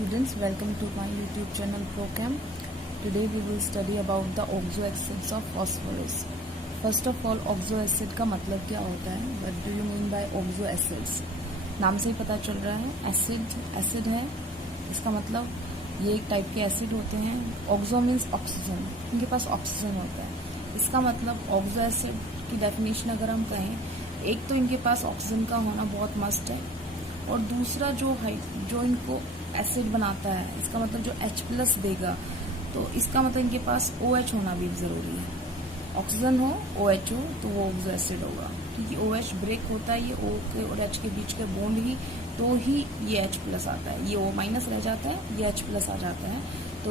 students, welcome to my YouTube channel ProChem. Today we will study about the oxo acids of phosphorus. First of all, oxo acid का मतलब क्या होता है? What do you mean by oxo acids? नाम से ही पता चल रहा है, एसिड है, इसका मतलब ये एक टाइप के एसिड होते हैं. ऑक्सो मीन्स ऑक्सीजन, इनके पास ऑक्सीजन होता है. इसका मतलब ऑक्सो एसिड की डेफिनेशन अगर हम कहें, एक तो इनके पास ऑक्सीजन का होना बहुत मस्ट है, और दूसरा जो इनको एसिड बनाता है, इसका मतलब जो H+ देगा, तो इसका मतलब इनके पास OH होना भी जरूरी है. ऑक्सीजन हो, OH हो, तो वो ऑक्सो एसिड होगा, क्योंकि OH ब्रेक होता है, ये O के और H के बीच के बॉन्ड ही, तो ही ये H+ आता है. ये O- रह जाता है, ये H+ आ जाता है. तो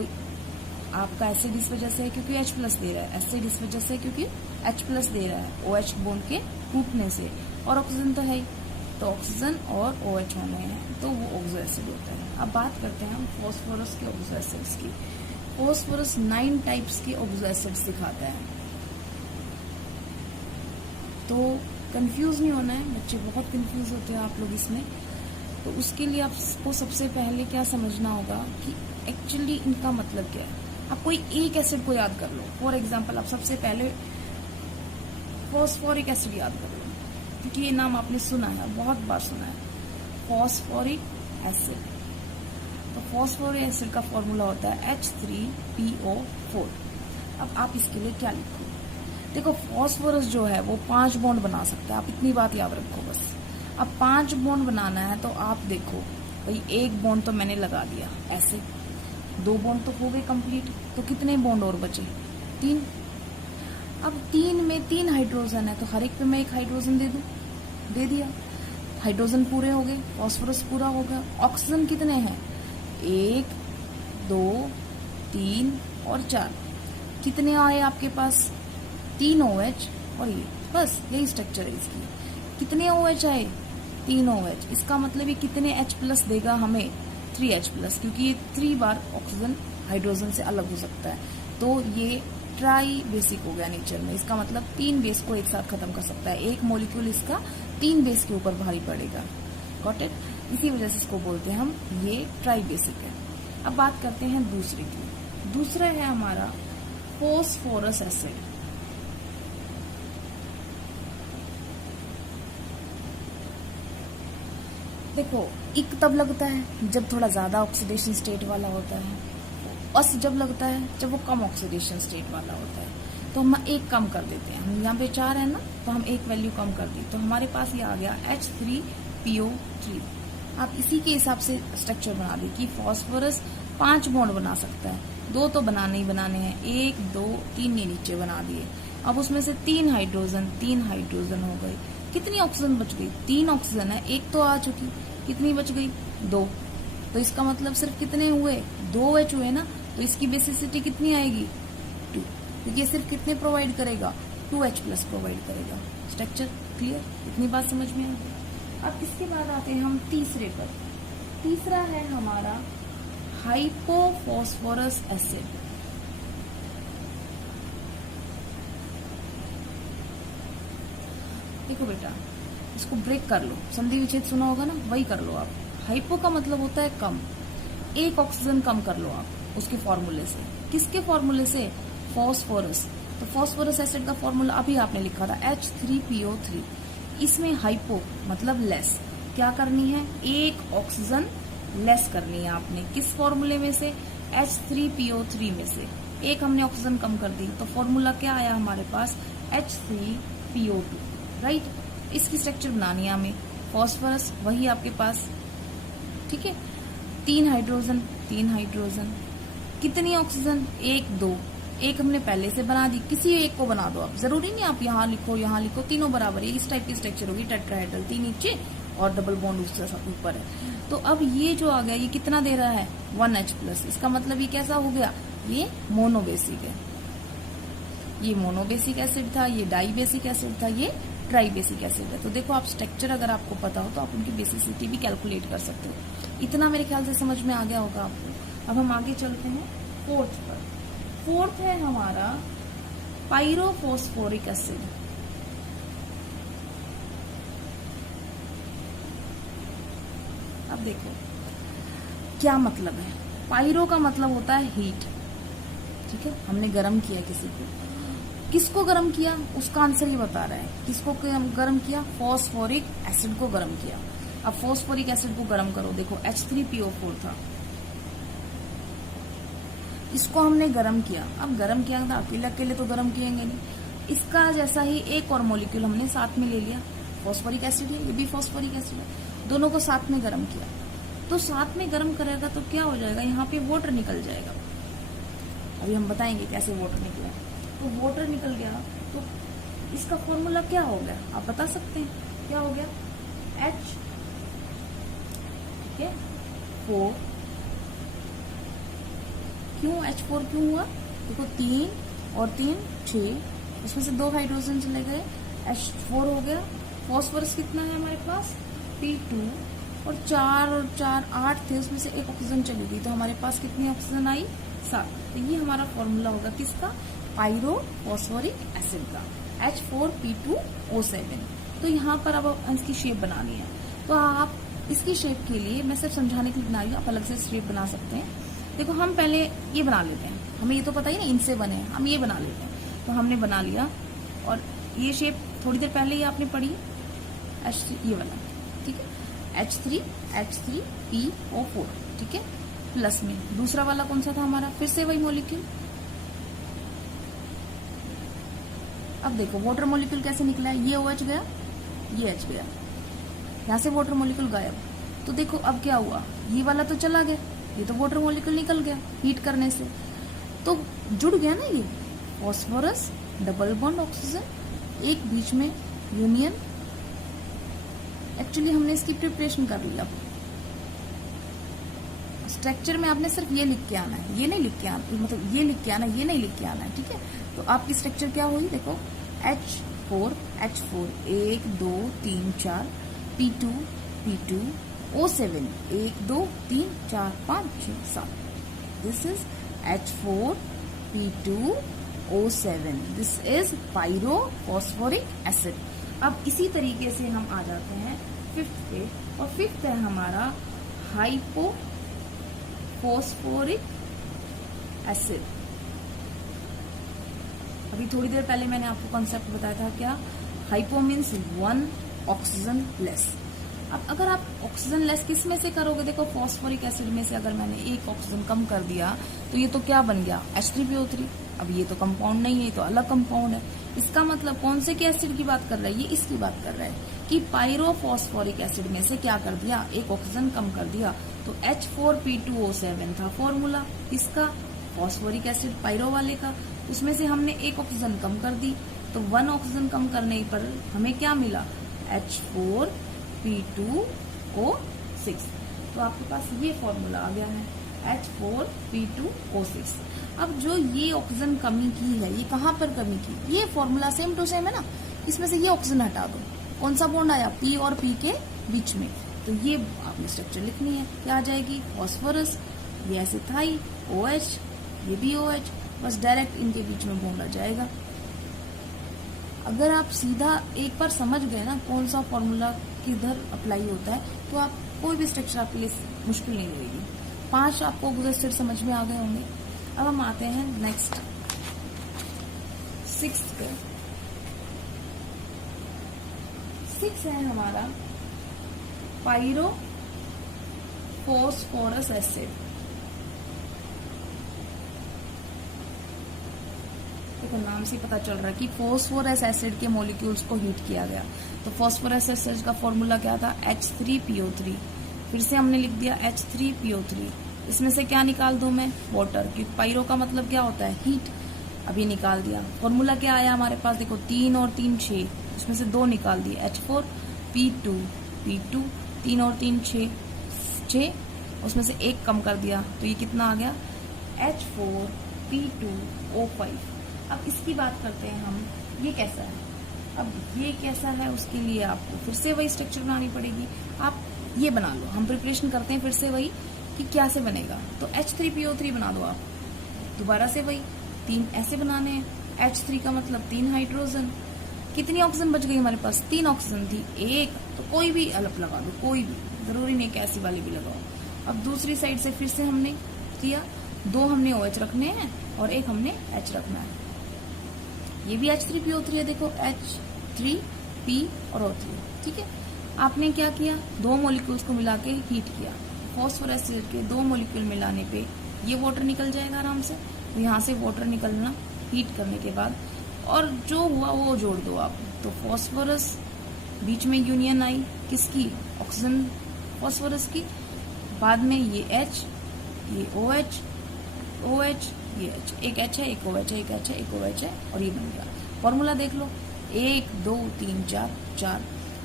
आपका एसिड इस वजह से है क्योंकि H+ दे रहा है, एसिड इस वजह से क्योंकि H+ दे रहा है, OH बॉन्ड के टूटने से, और ऑक्सीजन तो है ही, तो ऑक्सीजन और OH होने हैं, तो वो ऑक्सो एसिड होता है. अब बात करते हैं हम फॉस्फोरस के ऑक्सो एसिड्स की. फॉस्फोरस 9 टाइप्स के ऑक्सो एसिड्स दिखाता है. तो कंफ्यूज नहीं होना है, बच्चे बहुत कंफ्यूज होते हैं आप लोग इसमें. तो उसके लिए आपको सबसे पहले क्या समझना होगा कि एक्चुअली इनका मतलब क्या है. आप कोई एक एसिड को याद कर लो. फॉर एग्जाम्पल, आप सबसे पहले फॉस्फोरिक एसिड याद कर लो, क्योंकि ये नाम आपने सुना है, बहुत बार सुना है, फॉस्फोरिक एसिड. तो फॉस्फोरिक एसिड का फॉर्मूला होता है H3PO4. अब आप इसके लिए क्या लिखो? देखो, फॉस्फोरस जो है वो 5 बॉन्ड बना सकता है. आप इतनी बात याद रखो बस. अब 5 बॉन्ड बनाना है, तो आप देखो भाई, एक बॉन्ड तो मैंने लगा दिया ऐसे, 2 बॉन्ड तो हो गए कंप्लीट, तो कितने बॉन्ड और बचे? 3. अब 3 में 3 हाइड्रोजन है, तो हर एक पे मैं एक हाइड्रोजन दे दूं, दे दिया. हाइड्रोजन पूरे हो गए, फॉस्फोरस पूरा हो गया. ऑक्सीजन कितने हैं? 1, 2, 3 और 4. कितने आए आपके पास? 3 OH और ये, बस यही स्ट्रक्चर है इसकी. कितने OH आए? 3 OH. इसका मतलब ये कितने H+ देगा हमें? 3H+, क्योंकि ये 3 बार ऑक्सीजन हाइड्रोजन से अलग हो सकता है. तो ये ट्राई बेसिक हो गया नेचर में. इसका मतलब 3 बेस को एक साथ खत्म कर सकता है. एक मॉलिक्यूल इसका 3 बेस के ऊपर भारी पड़ेगा. Got it? इसी वजह से इसको बोलते हैं हम, ये ट्राई बेसिक है. अब बात करते हैं दूसरे की. दूसरा है हमारा फॉस्फोरस एसिड. देखो, इक तब लगता है जब थोड़ा ज्यादा ऑक्सीडेशन स्टेट वाला होता है, अस जब लगता है जब वो कम ऑक्सीडेशन स्टेट वाला होता है. तो हम एक कम कर देते हैं. हम यहाँ पे 4 है ना, तो हम एक वैल्यू कम कर दी, तो हमारे पास ये आ गया H3PO3. आप इसी के हिसाब से स्ट्रक्चर बना दी कि फॉस्फोरस 5 बॉन्ड बना सकता है. 2 तो बनाने ही बनाने हैं, 1, 2, 3 ने नीचे बना दिए. अब उसमें से 3 हाइड्रोजन हो गई. कितनी ऑक्सीजन बच गई? 3 ऑक्सीजन है, 1 तो आ चुकी. कितनी बच गई? 2. तो इसका मतलब सिर्फ कितने हुए? 2 OH हुए ना. तो इसकी बेसिसिटी कितनी आएगी? 2, क्योंकि ये सिर्फ कितने प्रोवाइड करेगा? 2H+ प्रोवाइड करेगा. Structure clear? इतनी बात समझ में आ गई. अब इसके बाद आते हैं हम तीसरे पर. तीसरा है हमारा हाइपोफॉस्फोरस एसिड. देखो बेटा, इसको ब्रेक कर लो. संधि विच्छेद सुना होगा ना, वही कर लो आप. हाइपो का मतलब होता है कम. एक ऑक्सीजन कम कर लो आप उसके फॉर्मूले से. किसके फॉर्मूले से? फॉस्फोरस. तो फॉस्फोरस एसिड का फॉर्मूला अभी आपने लिखा था H3PO3. इसमें हाइपो मतलब लेस. क्या करनी है? एक ऑक्सीजन लेस करनी है आपने. किस फॉर्मूले में से? H3PO3 में से. एक हमने ऑक्सीजन कम कर दी, तो फॉर्मूला क्या आया हमारे पास? H3PO2. राइट? इसकी स्ट्रक्चर बनानी है हमें. फॉस्फोरस वही आपके पास, ठीक है. 3 हाइड्रोजन. कितनी ऑक्सीजन? 1, 2. एक हमने पहले से बना दी, किसी एक को बना दो आप. जरूरी नहीं आप यहाँ लिखो, तीनों बराबर है. इस टाइप की स्ट्रक्चर होगी टेट्राहेड्रल. 3 नीचे और डबल बॉन्ड उससे ऊपर है. तो अब ये जो आ गया, ये कितना दे रहा है? 1H+. इसका मतलब ये कैसा हो गया? ये मोनोबेसिक है. ये मोनोबेसिक एसिड था, ये डाई बेसिक एसिड था, ये ट्राई बेसिक एसिड है. तो देखो, आप स्ट्रक्चर अगर आपको पता हो तो आप उनकी बेसिसिटी भी कैलकुलेट कर सकते हो. इतना मेरे ख्याल से समझ में आ गया होगा आपको. अब हम आगे चलते हैं फोर्थ पर. फोर्थ है हमारा पाइरोफॉस्फोरिक एसिड. अब देखो, क्या मतलब है? पायरो का मतलब होता है हीट, ठीक है, हमने गर्म किया किसी को। किसको गर्म किया उसका आंसर ये बता रहा है, किसको गर्म किया? फॉस्फोरिक एसिड को गर्म किया। अब फॉस्फोरिक एसिड को गर्म करो, देखो H3PO4 था, इसको हमने गर्म किया। अब गर्म किया था, अकेले अकेले तो गर्म किएंगे नहीं, इसका जैसा ही एक और मॉलिक्यूल हमने साथ में ले लिया, फॉस्फोरिक एसिड है, ये भी फॉस्फोरिक एसिड है, दोनों को साथ में गर्म किया। तो साथ में गर्म करेगा तो क्या हो जाएगा, यहाँ पे वाटर निकल जाएगा। अभी हम बताएंगे कैसे वाटर निकला। तो वाटर निकल गया तो इसका फॉर्मूला क्या हो गया, आप बता सकते हैं क्या हो गया? H, ठीक है, 4। क्यों H4 क्यों हुआ? देखो 3 और 3 6, उसमें से 2 हाइड्रोजन चले गए, H4 हो गया। फॉस्फोरस कितना है हमारे पास? P2, और 4 और 4 8 थे, उसमें से एक ऑक्सीजन चली गई, तो हमारे पास कितनी ऑक्सीजन आई? 7। तो ये हमारा फॉर्मूला होगा किसका? पायरो फॉस्फोरिक एसिड का, H4P2O7। तो यहाँ पर अब इसकी शेप बनानी है, तो आप इसकी शेप के लिए मैं सिर्फ समझाने के लिए बना रही हूँ, आप अलग से शेप बना सकते हैं। देखो हम पहले ये बना लेते हैं, हमें ये तो पता ही नहीं इनसे बने, हम ये बना लेते हैं। तो हमने बना लिया, और ये शेप थोड़ी देर पहले ही आपने पढ़ी, H3 ये वाला, ठीक है, H3PO4, ठीक है, प्लस में दूसरा वाला कौन सा था हमारा? फिर से वही मॉलिक्यूल। अब देखो वाटर मॉलिक्यूल कैसे निकला है, ये OH गया, ये H गया, यहाँ से वाटर मॉलिक्यूल गायब। तो देखो अब क्या हुआ, ये वाला तो चला गया, ये तो वाटर मॉलिक्यूल निकल गया हीट करने से, तो जुड़ गया ना ये फॉस्फोरस डबल बॉन्ड ऑक्सीजन, एक बीच में यूनियन। एक्चुअली हमने इसकी प्रिपरेशन कर लिया, स्ट्रक्चर में आपने सिर्फ ये लिख के आना है, ये नहीं लिख के आना, मतलब ये लिख के आना, ये नहीं लिख के आना है, ठीक है। तो आपकी स्ट्रक्चर क्या हुई, देखो H4 1 2 3 4, P2 O7 1 2 3 4 5 6 7, this is H4P2O7, this is pyrophosphoric acid. अब इसी तरीके से हम आ जाते हैं फिफ्थ पे, और फिफ्थ है हमारा हाइपोफॉस्फोरिक एसिड। अभी थोड़ी देर पहले मैंने आपको कॉन्सेप्ट बताया था, क्या? Hypo means 1 oxygen less. अब अगर आप ऑक्सीजन लेस किस में से करोगे, देखो फॉस्फोरिक एसिड में से अगर मैंने एक ऑक्सीजन कम कर दिया तो ये तो क्या बन गया? H3PO3। अब ये तो कंपाउंड नहीं है, ये तो अलग कंपाउंड है। इसका मतलब कौन से के एसिड की बात कर रहा है, ये इसकी बात कर रहा है कि पायरोफॉस्फोरिक एसिड में से क्या कर दिया, एक ऑक्सीजन कम कर दिया। तो H4P2O7 था फॉर्मूला इसका, फॉस्फोरिक एसिड पायरो वाले का, उसमें से हमने एक ऑक्सीजन कम कर दी, तो 1 ऑक्सीजन कम करने पर हमें क्या मिला? H4P2O6। तो आपके पास ये फॉर्मूला आ गया है, H4P2O6। अब जो ये ऑक्सीजन कमी की है, ये कहाँ पर कमी की? ये फॉर्मूला सेम टू सेम है ना, इसमें से ये ऑक्सीजन हटा दो, कौन सा बॉन्ड आया? P और P के बीच में। तो ये आपने स्ट्रक्चर लिखनी है, क्या आ जाएगी? फॉस्फोरस, ये एसिथाई OH, ये भी OH, बस डायरेक्ट इनके बीच में बॉन्ड आ जाएगा। अगर आप सीधा एक बार समझ गए ना कौन सा फॉर्मूला किधर अप्लाई होता है, तो आप कोई भी स्ट्रक्चर आपके लिए मुश्किल नहीं रहेगी। 5 आपको गुजर समझ में आ गए होंगे। अब हम आते हैं नेक्स्ट 6th पे। 6 है हमारा पायरोफॉस्फोरस एसिड। देखो नाम से पता चल रहा है कि फॉस्फोरस एसिड के मॉलिक्यूल्स को हीट किया गया। तो फॉस्फोरस एसिड का फॉर्मूला क्या था? H3PO3। फिर से हमने लिख दिया H3PO3। इसमें से क्या निकाल दूं मैं? वाटर, क्योंकि पायरो का मतलब क्या होता है? हीट। अभी निकाल दिया। फॉर्मूला क्या आया हमारे पास? देखो 3 और 3 6, उसमें से 2 निकाल दिए, H4P2 3 और 3 6, उसमें से 1 कम कर दिया, तो ये कितना आ गया? H4P2O5। अब इसकी बात करते हैं हम, ये कैसा है? अब ये कैसा है उसके लिए आपको फिर से वही स्ट्रक्चर बनानी पड़ेगी। आप ये बना लो, हम प्रिपरेशन करते हैं फिर से वही कि क्या से बनेगा। तो H3PO3 बना दो आप, दोबारा से वही 3 ऐसे बनाने हैं। H3 का मतलब 3 हाइड्रोजन। कितनी ऑक्सीजन बच गई हमारे पास? 3 ऑक्सीजन थी, 1, तो कोई भी अलग लगा दो, कोई भी, जरूरी नहीं कि ऐसी वाली भी लगाओ। अब दूसरी साइड से फिर से हमने किया, 2 हमने OH रखने हैं और 1 हमने H रखना है। ये भी H3PO3 है, देखो H3P और O3, ठीक है। आपने क्या किया, 2 मॉलिक्यूल्स को मिला के हीट किया। फॉस्फोरस एसिड के 2 मॉलिक्यूल मिलाने पे ये वाटर निकल जाएगा आराम से। तो यहाँ से वाटर निकलना हीट करने के बाद, और जो हुआ वो जोड़ दो आप। तो फॉस्फोरस बीच में यूनियन आई किसकी, ऑक्सीजन फॉस्फोरस की, बाद में ये H, ये OH, OH, ये H, एक H है, एक OH है, एक H है, एक OH है, और ये बन गया। फॉर्मूला देख लो, 1 2 3 4 4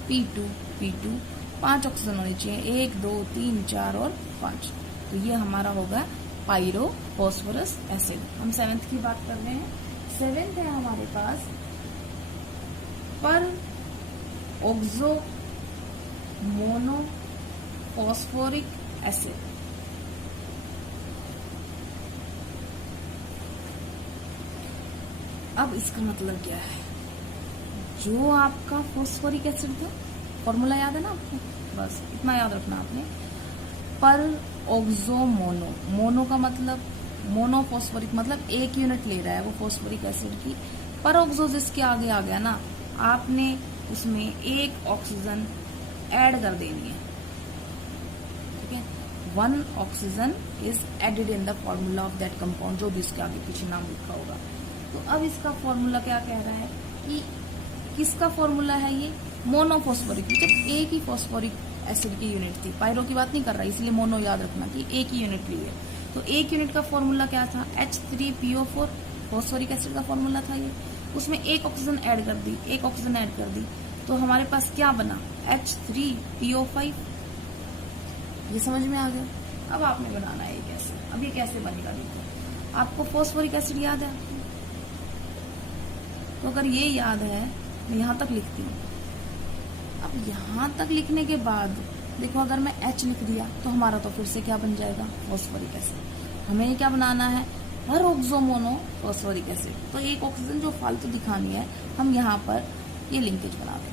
P2 P2, 5 ऑक्सीजन होनी चाहिए, 1 2 3 4 और 5। तो ये हमारा होगा पायरो फॉस्फोरस एसिड। हम 7th की बात कर रहे हैं। 7th है हमारे पास पर ऑक्सो मोनो फॉस्फोरिक एसिड। अब इसका मतलब क्या है, जो आपका फॉस्फोरिक एसिड था, फॉर्मूला याद है ना आपको, बस इतना याद रखना आपने, पर ऑक्सो मोनो, मोनो का मतलब मोनोफॉस्फोरिक, मतलब 1 यूनिट ले रहा है वो फॉस्फोरिक एसिड की। पर ऑक्सो जिसके आगे आ गया ना, आपने उसमें 1 ऑक्सीजन ऐड कर देनी है, ठीक है। 1 oxygen is added in the formula of that compound, जो भी इसके आगे पीछे नाम लिखा होगा। तो अब इसका फॉर्मूला क्या कह रहा है कि किसका फॉर्मूला है ये, मोनोफॉस्फोरिक, जब एक ही फॉस्फोरिक एसिड की यूनिट थी, पायरो की बात नहीं कर रहा, इसलिए मोनो याद रखना कि एक ही यूनिट ली है। तो 1 यूनिट का फॉर्मूला क्या था, H3PO4, फॉस्फोरिक एसिड का फॉर्मूला था ये। उसमें 1 ऑक्सीजन ऐड कर दी, 1 ऑक्सीजन ऐड कर दी, तो हमारे पास क्या बना, H3PO5। ये समझ में आ गया। अब आपने बनाना है कैसे, अब ये कैसे बनेगा, देखो आपको फॉस्फोरिक एसिड याद है, तो अगर ये याद है, मैं यहाँ तक लिखती हूँ। अब यहाँ तक लिखने के बाद देखो, अगर मैं H लिख दिया तो हमारा तो फिर से क्या बन जाएगा, फॉस्फोरिक एसिड। हमें क्या बनाना है, पर ऑक्सो मोनो फॉस्फोरिक एसिड। तो 1 ऑक्सीजन जो फालतू दिखानी है, हम यहाँ पर ये लिंकेज बना देंगे,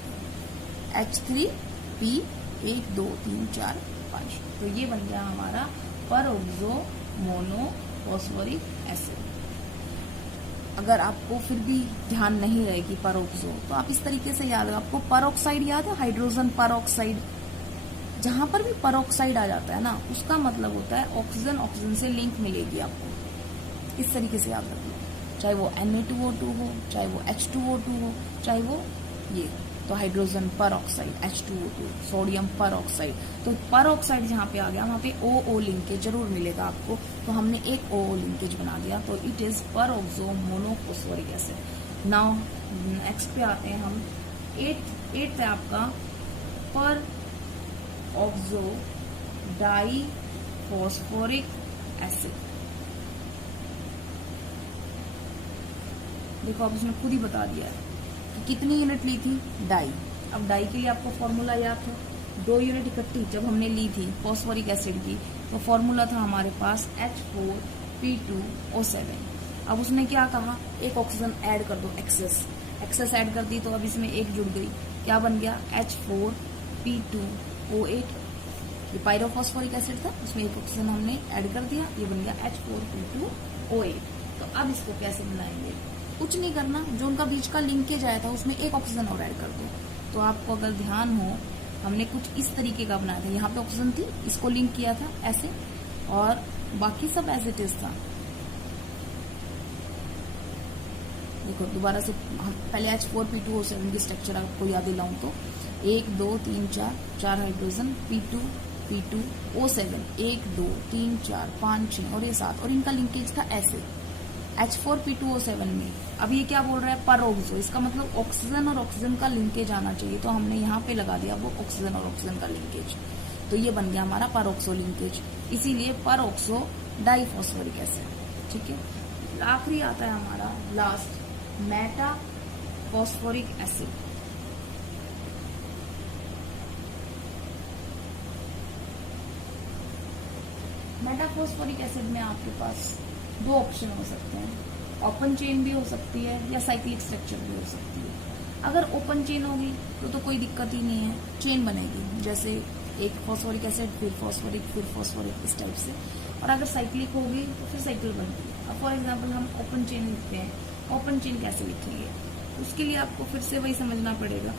H3P 1 2 3 4 5। तो ये बन गया हमारा पर ऑक्सो मोनो फॉस्फोरिक एसिड। अगर आपको फिर भी ध्यान नहीं रहेगी परोक्सो, तो आप इस तरीके से याद, आपको परऑक्साइड याद है, हाइड्रोजन परऑक्साइड, जहां पर भी परऑक्साइड आ जाता है ना, उसका मतलब होता है ऑक्सीजन ऑक्सीजन से लिंक मिलेगी आपको। इस तरीके से याद रख लो, चाहे वो Na2O2 हो, चाहे वो H2O2 हो, चाहे वो ये, तो hydrogen peroxide H2O2, sodium peroxide. तो परऑक्साइड जहाँ पे आ गया, वहां पे OO लिंकेज जरूर मिलेगा आपको, तो हमने एक OO लिंकेज बना दिया, तो it is peroxo monophosphoric acid. Now next पे आते हैं हम, 8th है आपका पर ऑक्सो डाई फॉस्फोरिक एसिड। देखो अब इसने खुद ही बता दिया है कि कितनी यूनिट ली थी, डाई। अब डाई के लिए आपको फॉर्मूला याद था, 2 यूनिट इकट्ठी जब हमने ली थी फॉस्फोरिक एसिड की, तो फॉर्मूला था हमारे पास H4P2O7। अब उसने क्या कहा, 1 ऑक्सीजन ऐड कर दो, एक्सेस ऐड कर दी, तो अब इसमें 1 जुड़ गई, क्या बन गया, H4P2O8। ये पायरोफॉस्फोरिक एसिड था, उसमें 1 ऑक्सीजन हमने ऐड कर दिया, ये बन गया H4P2O8। तो अब इसको कैसे मिलाएंगे, कुछ नहीं करना, जो उनका बीच का लिंकेज आया था उसमें 1 ऑक्सीजन और ऐड कर दो। तो आपको अगर ध्यान हो, हमने कुछ इस तरीके का बनाया था, यहाँ पे ऑक्सीजन थी, इसको लिंक किया था ऐसे, और बाकी सब एज इट इज था। देखो दोबारा से, पहले H4P2O7 की स्ट्रक्चर आपको याद दिलाऊं तो 1 2 3 4 हाइड्रोजन, P2O7 1 2 3 4 5 6 और ये 7, और इनका लिंकेज था ऐसे H4P2O7 में। अब ये क्या बोल रहा है, परऑक्सो, इसका मतलब ऑक्सीजन और ऑक्सीजन का लिंकेज आना चाहिए, तो हमने यहाँ पे लगा दिया वो ऑक्सीजन और ऑक्सीजन का लिंकेज, तो ये बन गया हमारा परऑक्सो लिंकेज, इसीलिए परऑक्सो डाइफॉस्फोरिक एसिड। ठीक है, आखिरी आता है हमारा last, Meta phosphoric acid. Metaphosphoric acid में आपके पास 2 ऑप्शन हो सकते हैं, ओपन चेन भी हो सकती है या साइक्लिक स्ट्रक्चर भी हो सकती है। अगर ओपन चेन होगी तो कोई दिक्कत ही नहीं है, चेन बनेगी, जैसे एक फॉस्फोरिक एसिड, फिर फॉस्फोरिक, इस टाइप से। और अगर साइक्लिक होगी तो फिर साइकिल बनती है। अब फॉर एग्जाम्पल हम ओपन चेन लिखते हैं, ओपन चेन कैसे लिखेंगे, उसके लिए आपको फिर से वही समझना पड़ेगा।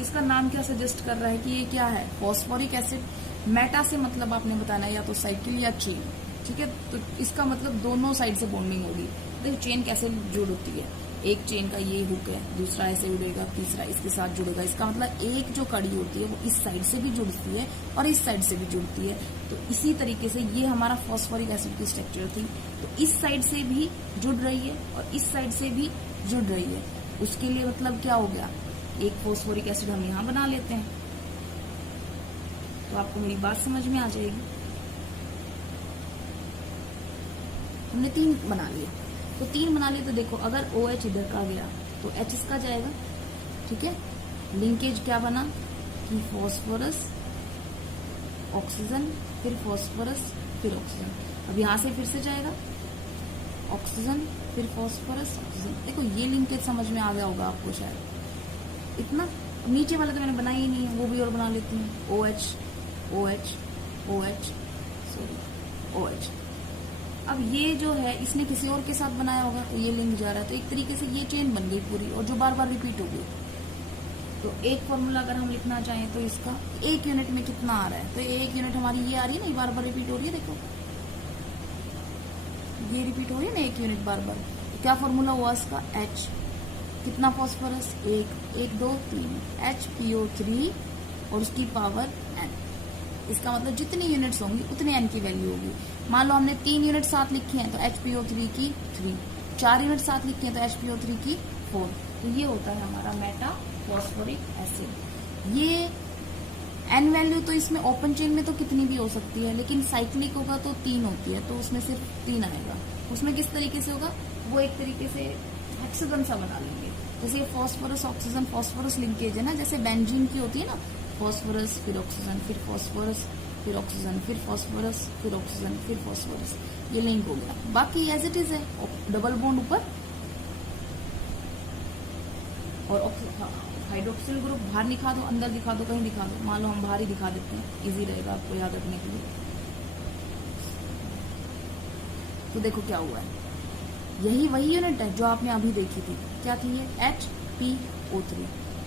इसका नाम क्या सजेस्ट कर रहा है कि ये क्या है, फॉस्फोरिक एसिड। मेटा से मतलब आपने बताना है या तो साइकिल या चेन, ठीक है। तो इसका मतलब दोनों साइड से बॉन्डिंग होगी। देखो चेन कैसे जुड़ होती है, एक चेन का ये हुक है, दूसरा ऐसे जुड़ेगा, तीसरा इसके साथ जुड़ेगा। इसका मतलब एक जो कड़ी होती है वो इस साइड से भी जुड़ती है और इस साइड से भी जुड़ती है। तो इसी तरीके से ये हमारा फॉस्फोरिक एसिड की स्ट्रक्चर थी। तो इस साइड से भी जुड़ रही है और इस साइड से भी जुड़ रही है। उसके लिए मतलब क्या हो गया, एक फॉस्फोरिक एसिड हम यहाँ बना लेते हैं। तो आपको मेरी बात समझ में आ जाएगी। हमने 3 बना लिए, तो 3 बना लिए। तो देखो अगर OH इधर का गया तो H इसका जाएगा, ठीक है। लिंकेज क्या बना कि फॉस्फोरस ऑक्सीजन, फिर फॉस्फोरस, फिर ऑक्सीजन। अब यहां से फिर से जाएगा ऑक्सीजन, फिर फॉस्फोरस, ऑक्सीजन। देखो ये लिंकेज समझ में आ गया होगा आपको शायद इतना। नीचे वाला तो मैंने बनाया ही नहीं है, वो भी और बना लेती हूँ। OH OH OH sorry OH। अब ये जो है इसने किसी और के साथ बनाया होगा तो ये लिंक जा रहा है। तो एक तरीके से ये चेन बन गई पूरी, और जो बार बार रिपीट हो गई। तो एक फॉर्मूला अगर हम लिखना चाहें तो इसका 1 यूनिट में कितना आ रहा है, तो 1 यूनिट हमारी ये आ रही है ना, ये बार बार रिपीट हो रही है। देखो ये रिपीट हो रही है ना 1 यूनिट बार बार। तो क्या फॉर्मूला हुआ इसका, H कितना फॉस्फोरस, 1 2 3 HPO3 और उसकी पावर N। इसका मतलब जितनी यूनिट्स होंगी उतने N की वैल्यू होगी। मान लो हमने 3 यूनिट साथ लिखी हैं तो HPO3 की 3, 4 यूनिट साथ लिखी हैं तो HPO3 की 4। तो ये होता है हमारा मेटा फॉस्फोरिक एसिड। ये N वैल्यू तो इसमें ओपन चेन में तो कितनी भी हो सकती है, लेकिन साइक्लिक होगा तो 3 होती है, तो उसमें सिर्फ 3 आएगा। उसमें किस तरीके से होगा, वो एक तरीके से हेक्सागन सा बना लेंगे। जैसे फॉस्फोरस ऑक्सीजन फॉस्फोरस लिंकेज है ना, जैसे बेंजीन की होती है ना, फॉस्फोरस फिर ऑक्सीजन, फिर फॉस्फोरस फिर ऑक्सीजन, फिर फॉस्फोरस फिर ऑक्सीजन, फिर फॉस्फोरस, ये लिंक हो गया। बाकी एज इट इज है, डबल बॉन्ड ऊपर और हाइड्रोक्सिल ग्रुप बाहर दिखा दो, अंदर दिखा दो, कहीं दिखा दो। मान लो हम बाहर ही दिखा देते हैं, इजी रहेगा आपको याद रखने के लिए। तो देखो क्या हुआ है, यही वही यूनिट है जो आपने अभी देखी थी। क्या थी ये, HPO3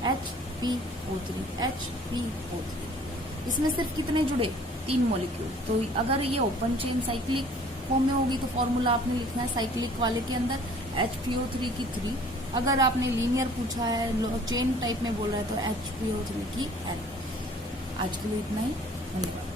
HPO3 HPO3। इसमें सिर्फ कितने जुड़े, 3 मॉलिक्यूल। तो अगर ये ओपन चेन साइक्लिक फॉर्म में होगी तो फॉर्मूला आपने लिखना है साइक्लिक वाले के अंदर HPO3 की 3। अगर आपने लीनियर पूछा है, चेन टाइप में बोल रहा है तो HPO3 की N। आज के लिए इतना ही, धन्यवाद।